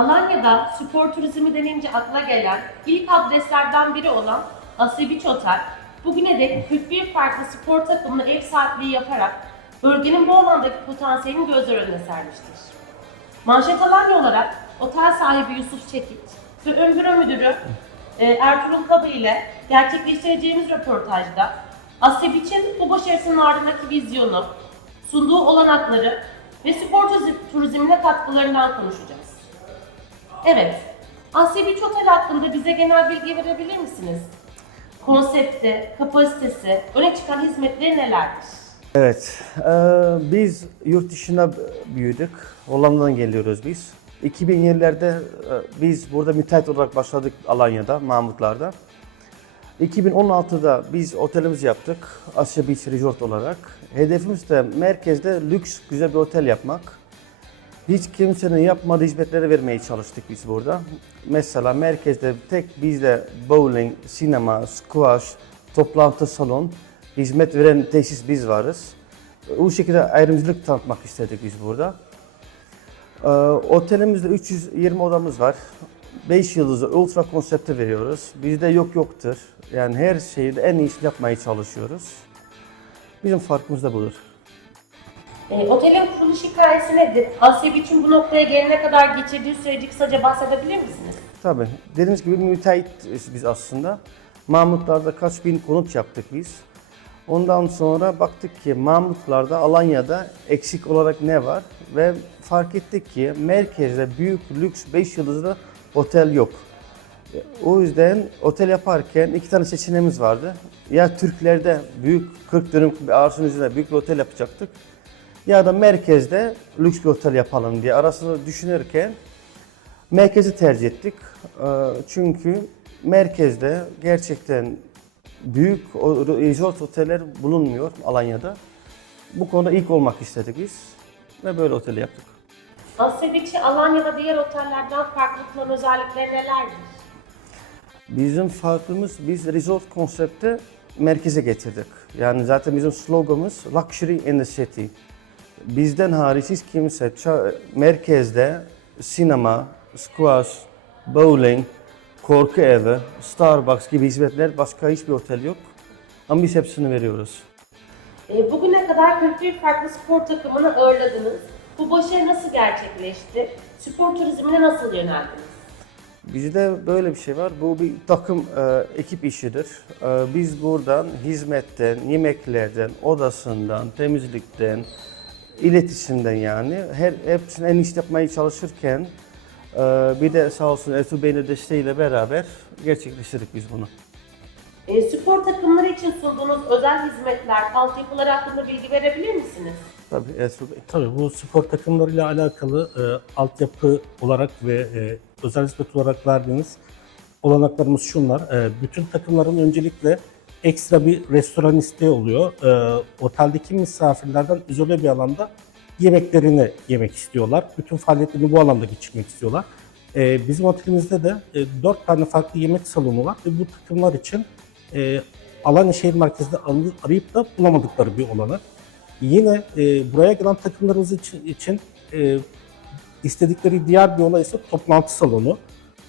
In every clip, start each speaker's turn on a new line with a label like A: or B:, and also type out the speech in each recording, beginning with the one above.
A: Alanya'da spor turizmi denince akla gelen ilk adreslerden biri olan Beach Otel, bugüne dek 41 farklı spor takımına ev sahipliği yaparak bölgenin bu alandaki potansiyelini gözler önüne sermiştir. Manşet Alanya olarak otel sahibi Yusuf Çekiç ve ön büro müdürü e, Ertuğrul Kaba ile gerçekleştireceğimiz röportajda Beach'in bu başarısının ardındaki vizyonu, sunduğu olanakları ve spor turizmine katkılarından konuşacağız. Evet, Asya Beach Otel hakkında bize genel bilgi verebilir misiniz? Konsepti, kapasitesi, öne çıkan hizmetleri nelerdir?
B: Evet, eee, biz yurt dışına büyüdük. Hollanda'dan geliyoruz biz. 2007'lerde eee, biz burada müteahhit olarak başladık Alanya'da, Mahmutlar'da. 2016'da biz otelimizi yaptık, Asya Beach Resort olarak. Hedefimiz de merkezde lüks, güzel bir otel yapmak. Hiç kimsenin yapmadığı hizmetleri vermeye çalıştık biz burada. Mesela merkezde tek bizde bowling, sinema, squash, toplantı salon hizmet veren tesis biz varız. Bu şekilde ayrımcılık tanıtmak istedik biz burada. Ee, otelimizde 320 odamız var. 5 yıldızlı ultra konsepte veriyoruz. Bizde yok yoktur. Yani her şeyi de en iyisini yapmaya çalışıyoruz. Bizim farkımız da budur.
A: E, otelin kuruluş hikayesi nedir? Asya Beach'in bu noktaya gelene kadar geçirdiği süreci kısaca bahsedebilir misiniz?
B: Tabii. Dediğimiz gibi müteahhitiz biz aslında. Mahmutlar'da kaç bin konut yaptık biz. Ondan sonra baktık ki Mahmutlar'da, Alanya'da eksik olarak ne var? Ve fark ettik ki merkezde büyük lüks 5 yıldızlı otel yok. O yüzden otel yaparken iki tane seçeneğimiz vardı. Ya Türklerde büyük 40 dönüm bir arsın üzerine büyük bir otel yapacaktık. Ya da merkezde lüks bir otel yapalım diye arasını düşünürken Merkezi tercih ettik. Ee, Çünkü merkezde gerçekten büyük resort oteller bulunmuyor Alanya'da. Bu konuda ilk olmak istedik biz ve böyle otel yaptık.
A: Beach'i Alanya'da diğer otellerden farklı kılan özellikleri nelerdir?
B: Bizim farkımız biz resort konsepti merkeze getirdik. Yani zaten bizim sloganımız Luxury in the City. Bizden hariç hiç kimse merkezde sinema, squash, bowling, korku evi, Starbucks gibi hizmetler başka hiçbir otel yok. Ama biz hepsini veriyoruz.
A: E, bugüne kadar 41 farklı spor takımını ağırladınız. Bu başarı nasıl gerçekleşti? Spor turizmine nasıl yöneldiniz?
B: Bizde böyle bir şey var. Bu bir takım e, ekip işidir. E, biz buradan hizmetten, yemeklerden, odasından, temizlikten, iletişimden yani her hepsini en iyisi yapmaya çalışırken e, bir de sağ olsun Ertuğrul Bey'in de desteğiyle beraber gerçekleştirdik biz bunu.
A: E, spor takımları için sunduğunuz özel hizmetler, altyapılar hakkında bilgi verebilir misiniz?
B: Tabii Ertuğrul Bey.
C: Tabii bu spor takımlarıyla alakalı e, altyapı olarak ve e, özel hizmet olarak verdiğiniz olanaklarımız şunlar. E, bütün takımların öncelikle ekstra bir restoran isteği oluyor. E, oteldeki misafirlerden izole bir alanda yemeklerini yemek istiyorlar. Bütün faaliyetlerini bu alanda geçirmek istiyorlar. E, bizim otelimizde de e, 4 tane farklı yemek salonu var ve bu takımlar için e, Alanya şehir merkezinde arayıp da bulamadıkları bir olanak. Yine e, buraya gelen takımlarımız için, için e, istedikleri diğer bir olay ise toplantı salonu.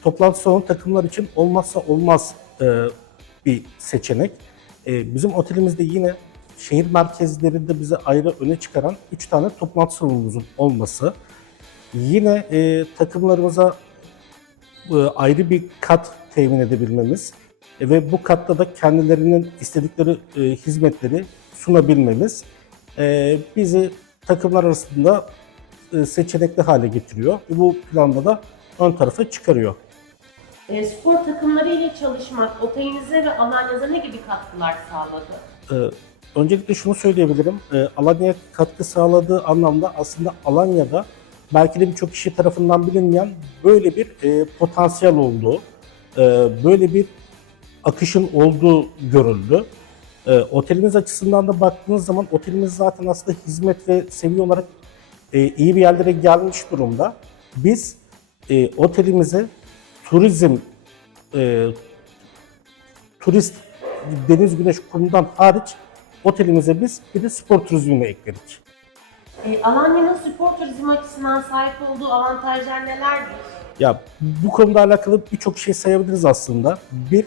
C: Toplantı salonu takımlar için olmazsa olmaz e, bir seçenek. E, bizim otelimizde yine şehir merkezlerinde bize ayrı öne çıkaran 3 tane toplantı salonumuzun olması. Yine e, takımlarımıza e, ayrı bir kat temin edebilmemiz e, ve bu katta da kendilerinin istedikleri e, hizmetleri sunabilmemiz e, bizi takımlar arasında e, seçenekli hale getiriyor. Ve bu planda da ön tarafa çıkarıyor.
A: E, spor takımları ile çalışmak otelinize ve Alanya'za ne gibi katkılar sağladı?
C: Ee, öncelikle şunu söyleyebilirim. Ee, Alanya'ya katkı sağladığı anlamda aslında Alanya'da belki de birçok kişi tarafından bilinmeyen böyle bir e, potansiyel olduğu, e, böyle bir akışın olduğu görüldü. E, otelimiz açısından da baktığınız zaman otelimiz zaten aslında hizmet ve seviye olarak e, iyi bir yerlere gelmiş durumda. Biz e, otelimize turizm e, turist deniz güneş kurumundan hariç otelimize biz bir de spor turizmini ekledik.
A: E, Alanya'nın spor turizmi açısından sahip olduğu avantajlar nelerdir?
C: Ya bu konuda alakalı birçok şey sayabiliriz aslında. Bir,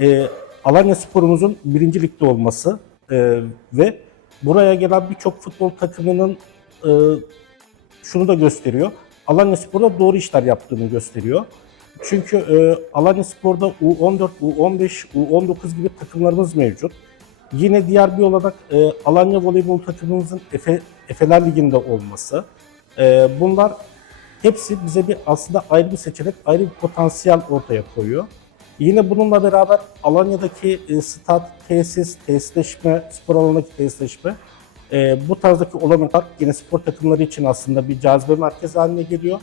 C: e, Alanya Spor'umuzun birinci ligde olması e, ve buraya gelen birçok futbol takımının e, şunu da gösteriyor. Alanya Spor'da doğru işler yaptığını gösteriyor. Çünkü e, Alanya Spor'da U14, U15, U19 gibi takımlarımız mevcut. Yine diğer bir olarak e, Alanya Voleybol takımımızın Efe, Efeler Ligi'nde olması. E, bunlar hepsi bize bir aslında ayrı bir seçenek, ayrı bir potansiyel ortaya koyuyor. Yine bununla beraber Alanya'daki e, stat, tesis, tesisleşme, spor alanındaki tesisleşme e, bu tarzdaki olanaklar yine spor takımları için aslında bir cazibe merkezi haline geliyor.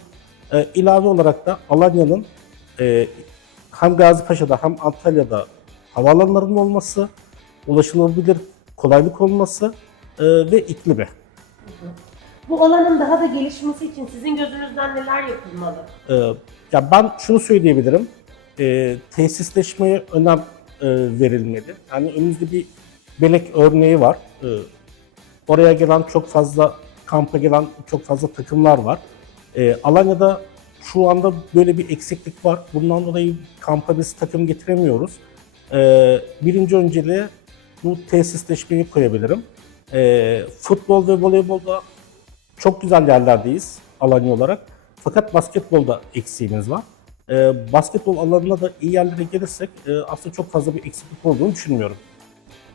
C: E, ilave olarak da Alanya'nın e, hem Gazipaşa'da hem Antalya'da havaalanlarının olması, ulaşılabilir kolaylık olması e, ve iklimi.
A: Bu alanın daha da gelişmesi için sizin gözünüzden neler yapılmalı?
C: Ee, ya ben şunu söyleyebilirim. Ee, tesisleşmeye önem e, verilmeli. Yani önümüzde bir Belek örneği var. Ee, oraya gelen çok fazla kampa gelen çok fazla takımlar var. Ee, Alanya'da şu anda böyle bir eksiklik var. Bundan dolayı kampa biz takım getiremiyoruz. Ee, birinci önceliğe bu tesisleşmeyi koyabilirim. Ee, futbol ve voleybolda çok güzel yerlerdeyiz Alanya olarak. Fakat basketbolda eksiğimiz var. Ee, basketbol alanına da iyi yerlere gelirsek e, aslında çok fazla bir eksiklik olduğunu düşünmüyorum.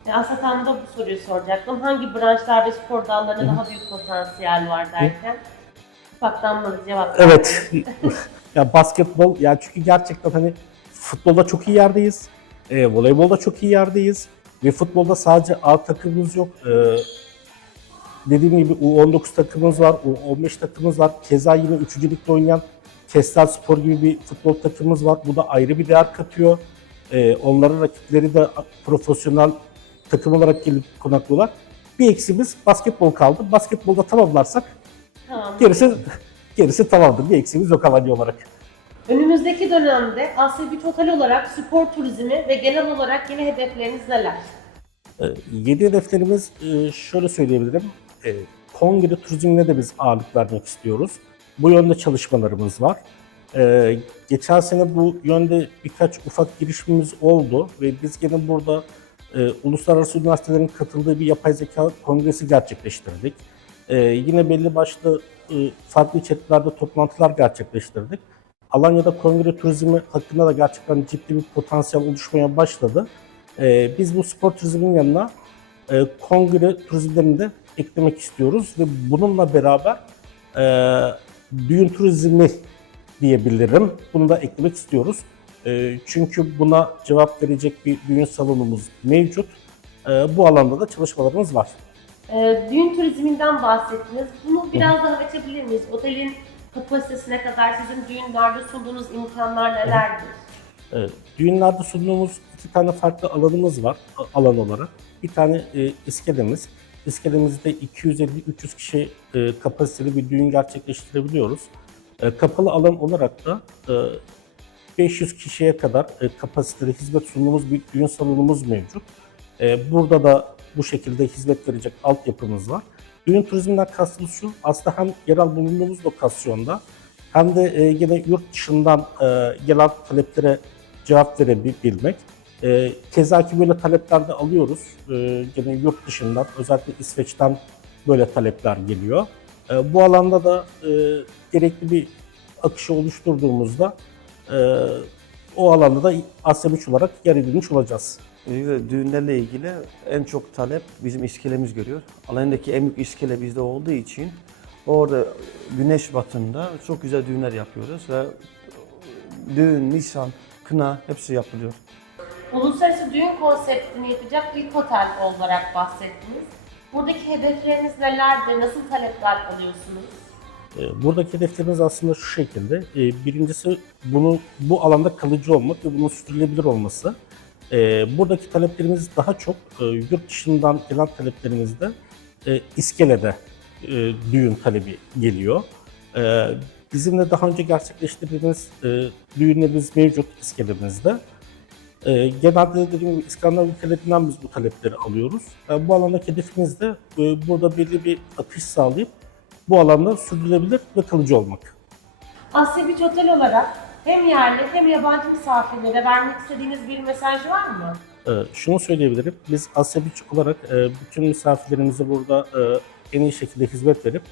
A: E, Asat Hanım'a da bu soruyu soracaktım. Hangi branşlar ve spor dallarında daha büyük potansiyel var derken? Ufaktan bana cevap
C: Evet. ya basketbol yani çünkü gerçekten hani futbolda çok iyi yerdeyiz. E, voleybolda çok iyi yerdeyiz. Ve futbolda sadece A takımımız yok. E, dediğim gibi U19 takımımız var, U15 takımımız var. Keza yine 3. ligde oynayan Kestel Spor gibi bir futbol takımımız var. Bu da ayrı bir değer katıyor. E, onların rakipleri de profesyonel takım olarak gelip konaklıyorlar. Bir eksimiz basketbol kaldı. Basketbolda tamamlarsak
A: Tamam.
C: gerisi gerisi tamamdır. Bir eksiğimiz yok Alanya olarak.
A: Önümüzdeki dönemde Asya Beach Otel olarak spor turizmi ve genel olarak yeni hedefleriniz neler?
C: Ee, Yedi hedeflerimiz e, şöyle söyleyebilirim. E, Kongre turizmine de biz ağırlık vermek istiyoruz. Bu yönde çalışmalarımız var. E, Geçen sene bu yönde birkaç ufak girişimimiz oldu ve biz gene burada e, uluslararası üniversitelerin katıldığı bir yapay zeka kongresi gerçekleştirdik. E, Yine belli başlı e, farklı içeriklerde toplantılar gerçekleştirdik. Alanya'da kongre turizmi hakkında da gerçekten ciddi bir potansiyel oluşmaya başladı. Ee, biz bu spor turizminin yanına e, kongre turizmlerini de eklemek istiyoruz ve bununla beraber e, düğün turizmi diyebilirim. Bunu da eklemek istiyoruz. E, çünkü buna cevap verecek bir düğün salonumuz mevcut. E, bu alanda da çalışmalarımız var.
A: Ee, düğün turizminden bahsettiniz. Bunu biraz daha açabilir miyiz? Otelin kapasitesine kadar sizin düğünlerde sunduğunuz imkanlar nelerdir?
C: E, düğünlerde sunduğumuz iki tane farklı alanımız var alan olarak. Bir tane e, iskelemiz. İskelemizde 250-300 kişi e, kapasiteli bir düğün gerçekleştirebiliyoruz. E, kapalı alan olarak da e, 500 kişiye kadar e, kapasiteli hizmet sunduğumuz bir düğün salonumuz mevcut. E, burada da bu şekilde hizmet verecek altyapımız var. Düğün turizminden kastımız şu, aslında hem yerel bulunduğumuz lokasyonda hem de e, yine yurt dışından e, gelen taleplere cevap verebilmek. E, keza ki böyle talepler de alıyoruz. E, yine yurt dışından, özellikle İsveç'ten böyle talepler geliyor. E, bu alanda da e, gerekli bir akışı oluşturduğumuzda e, o alanda da Asya Beach olarak yer edilmiş olacağız.
B: Özellikle düğünlerle ilgili en çok talep bizim iskelemiz görüyor. Alanya'daki en büyük iskele bizde olduğu için orada güneş batımında çok güzel düğünler yapıyoruz ve düğün, nisan, kına hepsi yapılıyor.
A: Uluslararası düğün konseptini yapacak ilk otel olarak bahsettiniz. Buradaki hedefleriniz nelerdir? Nasıl talepler alıyorsunuz?
C: E, Buradaki hedeflerimiz aslında şu şekilde. E, Birincisi bunu bu alanda kalıcı olmak ve bunun sürdürülebilir olması. E, Buradaki taleplerimiz daha çok e, yurt dışından gelen taleplerimizde e, iskelede e, düğün talebi geliyor. E, Bizim de daha önce gerçekleştirdiğimiz e, düğünlerimiz mevcut iskelemizde. E, genelde dediğim gibi İskandinav ülkelerinden biz bu talepleri alıyoruz. E, bu alandaki hedefimiz de e, burada belli bir akış sağlayıp bu alanda sürdürülebilir ve kalıcı olmak.
A: Asya Beach Otel olarak hem yerli hem yabancı misafirlere vermek istediğiniz bir mesaj var mı?
C: Ee, şunu söyleyebilirim. Biz Asya Beach olarak e, bütün misafirlerimize burada e, en iyi şekilde hizmet verip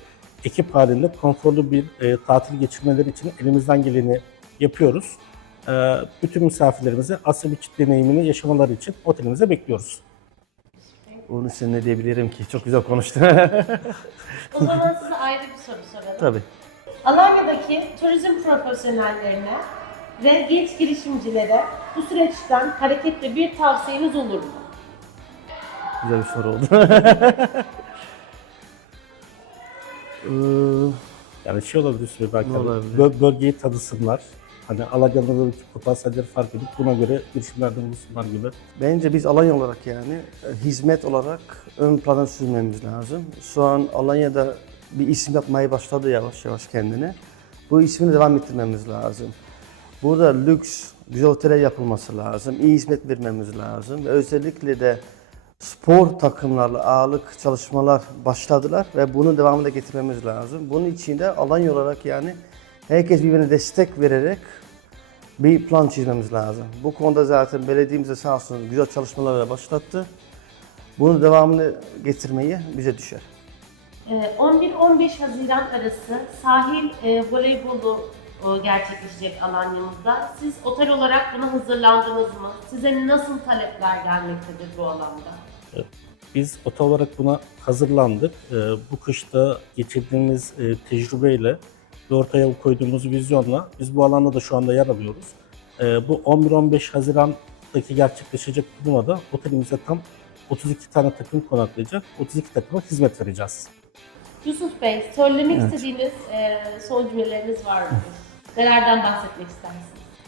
C: ekip halinde konforlu bir e, tatil geçirmeleri için elimizden geleni yapıyoruz. Bütün misafirlerimize Asya Beach deneyimini yaşamaları için otelimize bekliyoruz.
B: Onun için ne diyebilirim ki? Çok güzel konuştun.
A: O zaman size ayrı bir soru soralım.
B: Tabii.
A: Alanya'daki turizm profesyonellerine ve genç girişimcilere bu süreçten hareketle bir tavsiyeniz olur mu?
B: Güzel bir soru oldu. Ee,
C: Yani şey olabilir süre belki
B: Ne
C: hani
B: olabilir?
C: bö- bölgeyi tanısınlar. Hani Alanya'daki potansiyelleri fark edip buna göre girişimlerde bulunsunlar gibi.
B: Bence biz Alanya olarak yani e, hizmet olarak ön plana sürmemiz lazım. Şu an Alanya'da bir isim yapmaya başladı yavaş yavaş kendine. Bu ismini devam ettirmemiz lazım. Burada lüks, güzel oteller yapılması lazım. iyi hizmet vermemiz lazım. Ve özellikle de spor takımlarla ağırlık çalışmalar başladılar ve bunu devamında getirmemiz lazım. Bunun için de Alanya olarak yani herkes birbirine destek vererek bir plan çizmemiz lazım. Bu konuda zaten belediyemiz de sağ olsun güzel çalışmalarla başlattı. Bunun devamını getirmeyi bize düşer.
A: Ee, 11-15 Haziran arası sahil e, voleybolu e, gerçekleşecek Alanya'mızda. Siz otel olarak buna hazırlandınız mı? Size nasıl talepler gelmektedir bu alanda?
C: Biz otel olarak buna hazırlandık. Ee, bu kışta geçirdiğimiz e, tecrübeyle ve ortaya koyduğumuz vizyonla biz bu alanda da şu anda yer alıyoruz. Ee, bu 11-15 Haziran'daki gerçekleşecek turnuvada otelimizde tam 32 tane takım konaklayacak. 32 takıma hizmet vereceğiz.
A: Yusuf Bey, söylemek
B: Evet.
A: istediğiniz e, son cümleleriniz var mı? Nelerden bahsetmek istersiniz?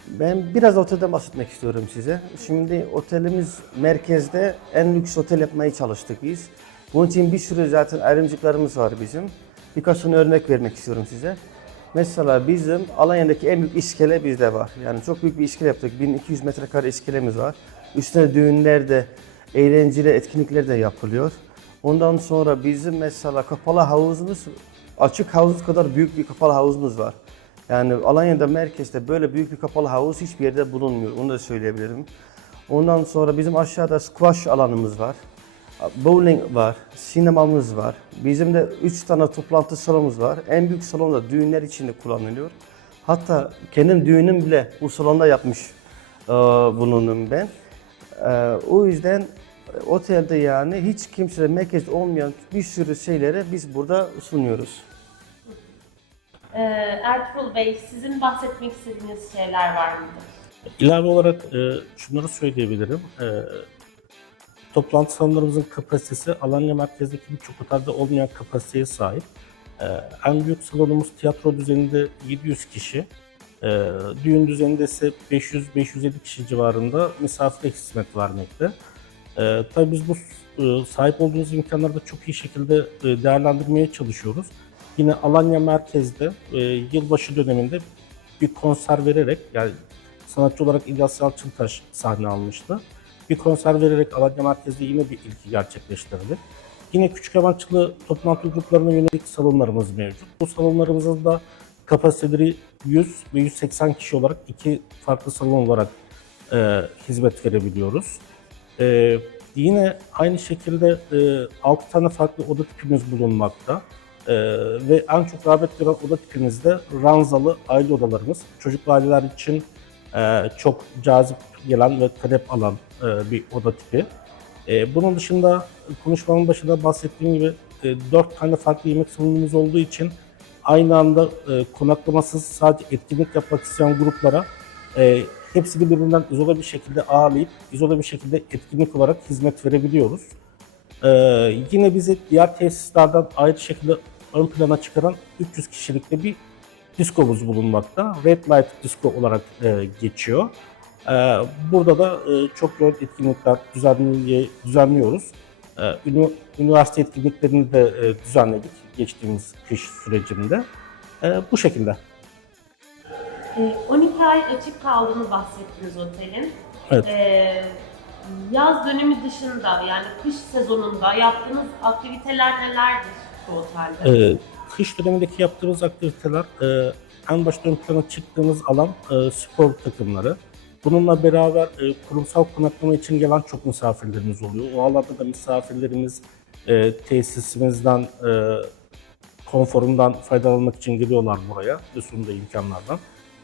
B: Ben biraz otelden bahsetmek istiyorum size. Şimdi otelimiz merkezde en lüks otel yapmaya çalıştık biz. Bunun için bir sürü zaten ayrımcılıklarımız var bizim. Birkaç tane örnek vermek istiyorum size. Mesela bizim Alanya'daki en büyük iskele bizde var. Yani çok büyük bir iskele yaptık. 1200 metrekare iskelemiz var. Üstüne düğünler de, eğlenceli etkinlikler de yapılıyor. Ondan sonra bizim mesela kapalı havuzumuz, açık havuz kadar büyük bir kapalı havuzumuz var. Yani Alanya'da merkezde böyle büyük bir kapalı havuz hiçbir yerde bulunmuyor. Onu da söyleyebilirim. Ondan sonra bizim aşağıda squash alanımız var. Bowling var, sinemamız var. Bizim de 3 tane toplantı salonumuz var. En büyük salon da düğünler için de kullanılıyor. Hatta kendim düğünüm bile bu salonda yapmış e, bulundum ben. E, o yüzden otelde yani hiç kimse merkezde olmayan bir sürü şeyleri biz burada sunuyoruz.
A: Ee, Ertuğrul Bey, sizin bahsetmek istediğiniz şeyler var mıdır?
C: İlave olarak e, şunları söyleyebilirim. E, toplantı salonlarımızın kapasitesi Alanya merkezdeki birçok otelde olmayan kapasiteye sahip. E, en büyük salonumuz tiyatro düzeninde 700 kişi. E, düğün düzeninde ise 500-550 kişi civarında misafire hizmet vermekte. E, tabii biz bu e, sahip olduğumuz imkanları da çok iyi şekilde e, değerlendirmeye çalışıyoruz. Yine Alanya merkezde e, yılbaşı döneminde bir konser vererek yani sanatçı olarak İlyas Yalçıntaş sahne almıştı. Bir konser vererek Alanya merkezde yine bir ilki gerçekleştirdi. Yine küçük yabancılı toplantı gruplarına yönelik salonlarımız mevcut. Bu salonlarımızın da kapasiteleri 100 ve 180 kişi olarak iki farklı salon olarak e, hizmet verebiliyoruz. E, yine aynı şekilde e, 6 tane farklı oda tipimiz bulunmakta. Ee, ve en çok rağbet gören oda tipimizde ranzalı aile odalarımız. Çocuklu aileler için e, çok cazip gelen ve talep alan e, bir oda tipi. E, bunun dışında konuşmanın başında bahsettiğim gibi e, 4 tane farklı yemek salonumuz olduğu için aynı anda e, konaklamasız sadece etkinlik yapmak isteyen gruplara e, hepsini birbirinden izole bir şekilde ağırlayıp izole bir şekilde etkinlik olarak hizmet verebiliyoruz. Ee, yine bizi diğer tesislerden ayrı şekilde ön plana çıkaran 300 kişilikte bir diskomuz bulunmakta. Red Light Disco olarak e, geçiyor. Ee, burada da e, çok yoğun etkinlikler düzenli, düzenliyoruz. Ee, ünü- üniversite etkinliklerini de e, düzenledik geçtiğimiz kış sürecinde. Ee, bu şekilde.
A: Ee, 12 ay açık kaldığını bahsettiniz otelin.
C: Evet.
A: Ee, yaz dönemi dışında yani kış sezonunda yaptığınız aktiviteler nelerdir bu otelde?
C: Ee, kış dönemindeki yaptığımız aktiviteler e, en başta ön plana çıktığımız alan e, spor takımları. Bununla beraber e, kurumsal konaklama için gelen çok misafirlerimiz oluyor. O alanda da misafirlerimiz e, tesisimizden, e, konforundan faydalanmak için geliyorlar buraya ve sunduğu imkanlardan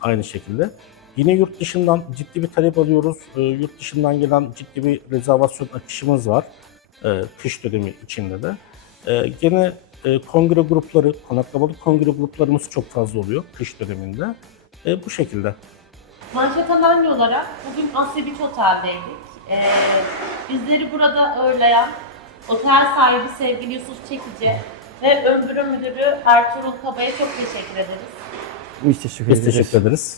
C: aynı şekilde. Yine yurt dışından ciddi bir talep alıyoruz. E, yurt dışından gelen ciddi bir rezervasyon akışımız var e, kış dönemi içinde de. E, gene e, kongre grupları, konaklamalı kongre gruplarımız çok fazla oluyor kış döneminde. E, bu şekilde.
A: Manşet Alanya olarak bugün Beach Otel'deydik. Ee, bizleri burada ağırlayan otel sahibi sevgili Yusuf Çekici ve ön büro müdürü Ertuğrul Kaba'ya çok teşekkür ederiz.
B: Biz teşekkür
C: Biz
B: ederiz.
C: teşekkür ederiz.